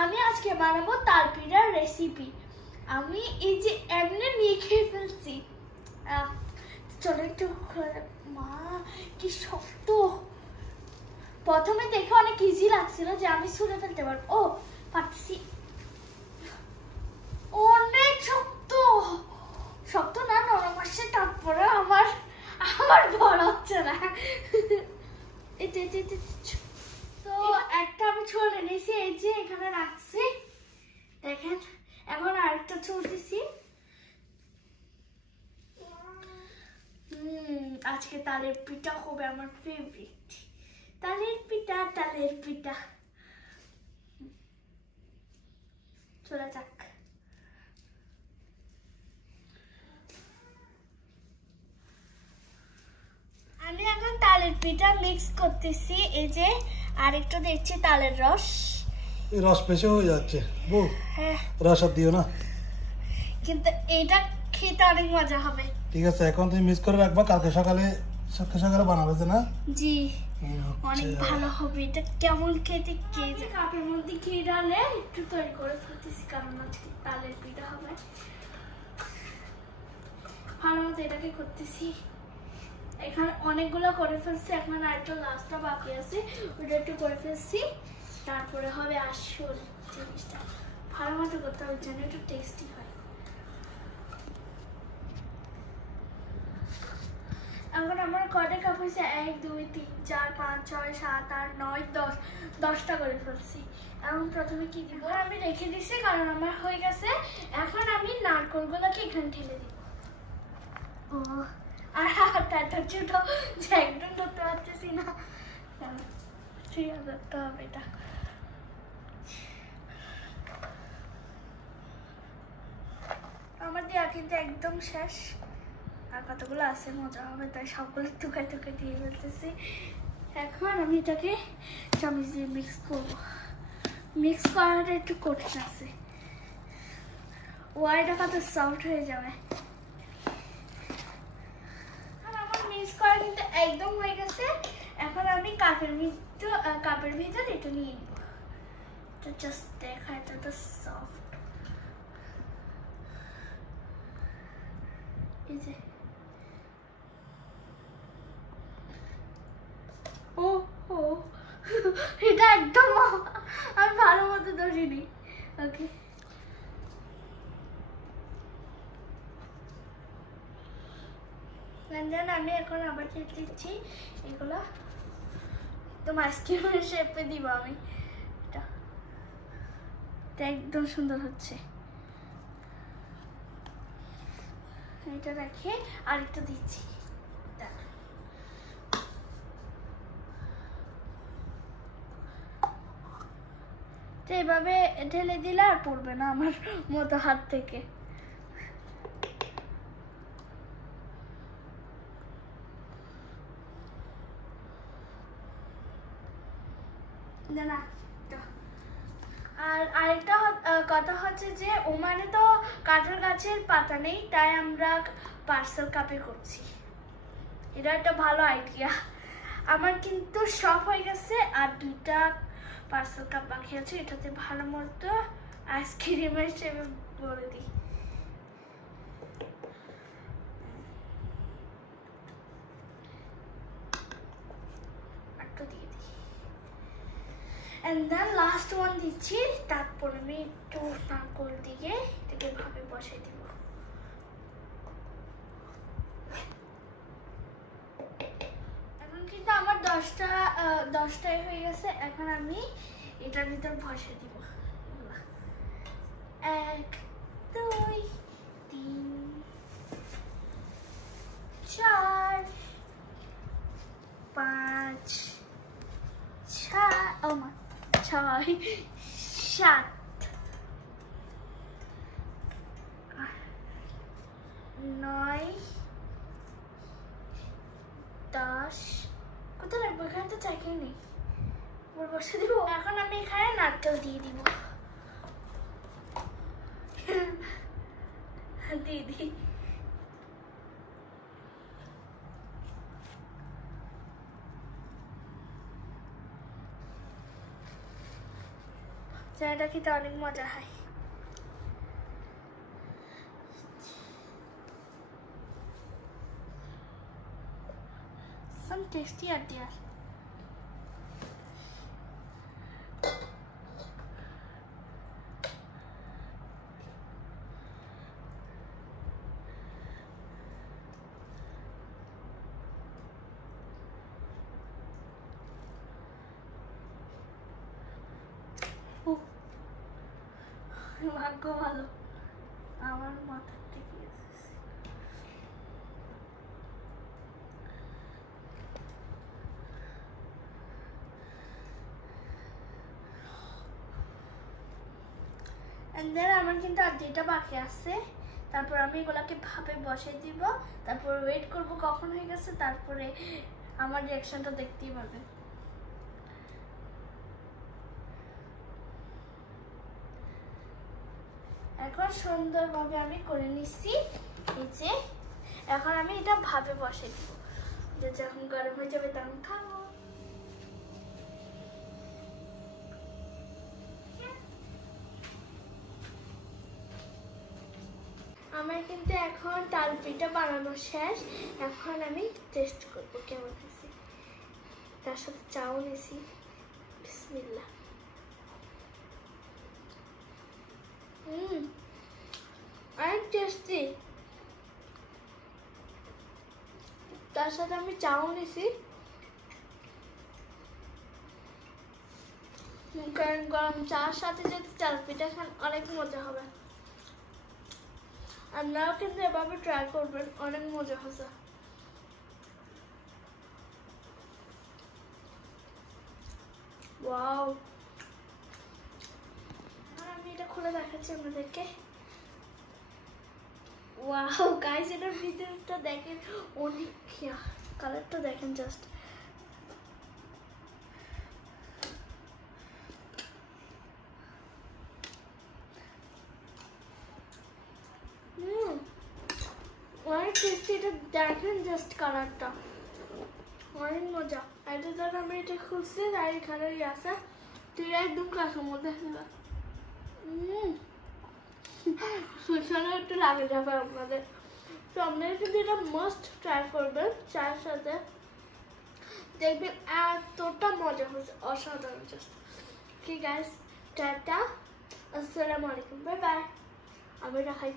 আমি আজকে বানাবো তালপিঠার রেসিপি। আমি এই যে এমনি নিয়ে খেয়ে ফেলছি। চলো একটু, মা কি শক্ত। প্রথমে দেখে অনেক ইজি লাগছিল যে আমি ছুঁড়ে ফেলতে পারবো। ও পারতেছি, অনেক শক্ত। শক্ত না, নরম আসছে, তারপরে আমার বড় হচ্ছে না। তো একটা আমি ছুঁড়ে নিয়েছি, এই যে এখানে রাখছি দেখেন। এখন আরেকটা ছুঁড়তেছি। আজকে তালের পিঠা হবে আমার ফেভারিট। তালের পিঠা, তালের পিঠা। চলে যাক। আমি এখন তালের পিঠা মিক্স করতেছি। এই যে আর একটু দেখছি তালের রস। এই রস বেশি হয়ে যাচ্ছে বউ। হ্যাঁ, রস আর দিও না, কিন্তু এটা খেতে অনেক মজা হবে। ঠিক আছে, এখন তুমি মিক্স করে রাখবা, কালকে সকালে বানাবে না? জি, অনেক ভালো হবে। এটা কেমন খেতে কে যে। কাপের মধ্যে ঘি ঢালে একটু তৈরি করে ফেলতেছি, কারণ আজকে তালের পিঠা হবে। ভালো মতো এটাকে করতেছি। এখানে অনেকগুলো করে ফেলছি, এখন আরেকটা লাস্টটা বাকি আছে, ওটা একটু করে ফেলছি। তারপরে হবে আসল জিনিসটা। ভালো মতো করতে হবে যেন একটু টেস্টি হয়। এখন আমার কয়টা কাপ হয়েছে? 1 2 3 4 5 6 7 8 9 10, 10টা করে ফেলছি। এখন প্রথমে কি দিব আমি রেখে দিছি, কারণ আমার হয়ে গেছে। এখন আমি নারকেলগুলোকে এখানে ঢেলে দিব। ও আর হাতটা ছোট যে একদম ধরতে পারতেছি না। ঠিক আছে, ধরতে হবে এটা। আমার দেওয়া কিন্তু একদম শেষ। আর কতগুলো আছে, মজা হবে, তাই সবগুলো টুকায় টুকায় দিয়ে ফেলতেছি। এখন আমি এটাকে চামচ দিয়ে মিক্স করব। মিক্স করাটা একটু কঠিন আছে, ওয়াইটা কত সফট হয়ে যাবে। আর আমার মিক্স করা কিন্তু একদম হয়ে গেছে। এখন আমি কাপের ভিতর এটা নিয়ে নিব। তো জাস্ট দেখা, এটা তো সফট। এই যে ও ও এটা একদম আমি ভালো মতো ধরিনি। ওকে, আমি এখন আবার চেপ দিচ্ছি। এগুলো একদম আইসক্রিমের শেপে দিব আমি। এটা একদম সুন্দর হচ্ছে। এটা রেখে আরেকটা দিচ্ছি। তো এভাবে ঢেলে দিলে আর পড়বে না আমার মতো হাত থেকে। না, আর আরেকটা কথা হচ্ছে যে ওমানে তো কাঁঠাল গাছের পাতা নেই, তাই আমরা পার্সেল কাপে করছি। এটা একটা ভালো আইডিয়া। আমার কিন্তু সব হয়ে গেছে, আর 2টা পার্সেল কাপ বাকি আছে। এটাতে ভালো মতো আইসক্রিমের শেপে ভরে দিই। একটু দিয়ে দিই, and then last one দিচ্ছি। তারপর আমি একটু নারকেল দিয়ে এটাকে ভাবে বসাই দিব। এখন কিন্তু আমার 10টাই হয়ে গেছে। এখন আমি এটার ভিতর বসাই দিব। 1 2 3 4 5 6 6 7 9 10। কত লাগবে? এখানে তো চাইকেই নেই, বসে দিব। এখন আমি এখানে নারকেল দিয়ে দিব। দিয়ে দিই। চাটা খেতে অনেক মজা হয়। Some tasty ideas. ভাগ্য ভালো আমার মাথার থেকে এসেছে। আমার কিন্তু আর যেটা বাকি আছে, তারপর আমি এগুলাকে ভাবে বসাই দিব, তারপর ওয়েট করব কখন হয়ে গেছে, তারপরে আমার রিঅ্যাকশনটা দেখতেই পাবে। এখন সুন্দরভাবে আমি করে নিচ্ছি। এই যে এখন আমি এটা ভাবে বসে দিব, যখন গরম হয়ে যাবে তখন খাবো। আমার কিন্তু এখন তাল পিঠা বানানো শেষ। এখন আমি টেস্ট করব কেমন হয়েছে। তার সাথে চাও নিয়েছি। বিসমিল্লাহ। অনেক টেস্টি। তার সাথে আমি চাও নিয়েছি, কারণ গরম চার সাথে যদি চাল পিঠা খান অনেক মজা হবে। আপনারাও কিন্তু এভাবে ট্রাই করবেন, অনেক মজা হয়েছে। ওয়াও, আমি এটা খুলে দেখাচ্ছি আপনাদেরকে। ওয়াও গাইস, এটার ভিতরটা দেখেন, অনেক কালারটা দেখেন জাস্ট। অনেক টেস্টি, এটা দেখেন জাস্ট কালারটা অনেক মজা। এটা ধর আমি এটা খুলছি, আর এখানেই আছে, তুই একদম কাছের মধ্যে সুসানো একটু লাগে যাবে আপনাদের। তো আপনারা কিন্তু এটা মাস্ট ট্রাই করবেন চায়ের সাথে, দেখবেন এতটা মজা হচ্ছে, অসাধারণ জাস্ট। ওকে গাইস, টাটা, আসসালামু আলাইকুম, বাই বাই। আমি এটা খাই।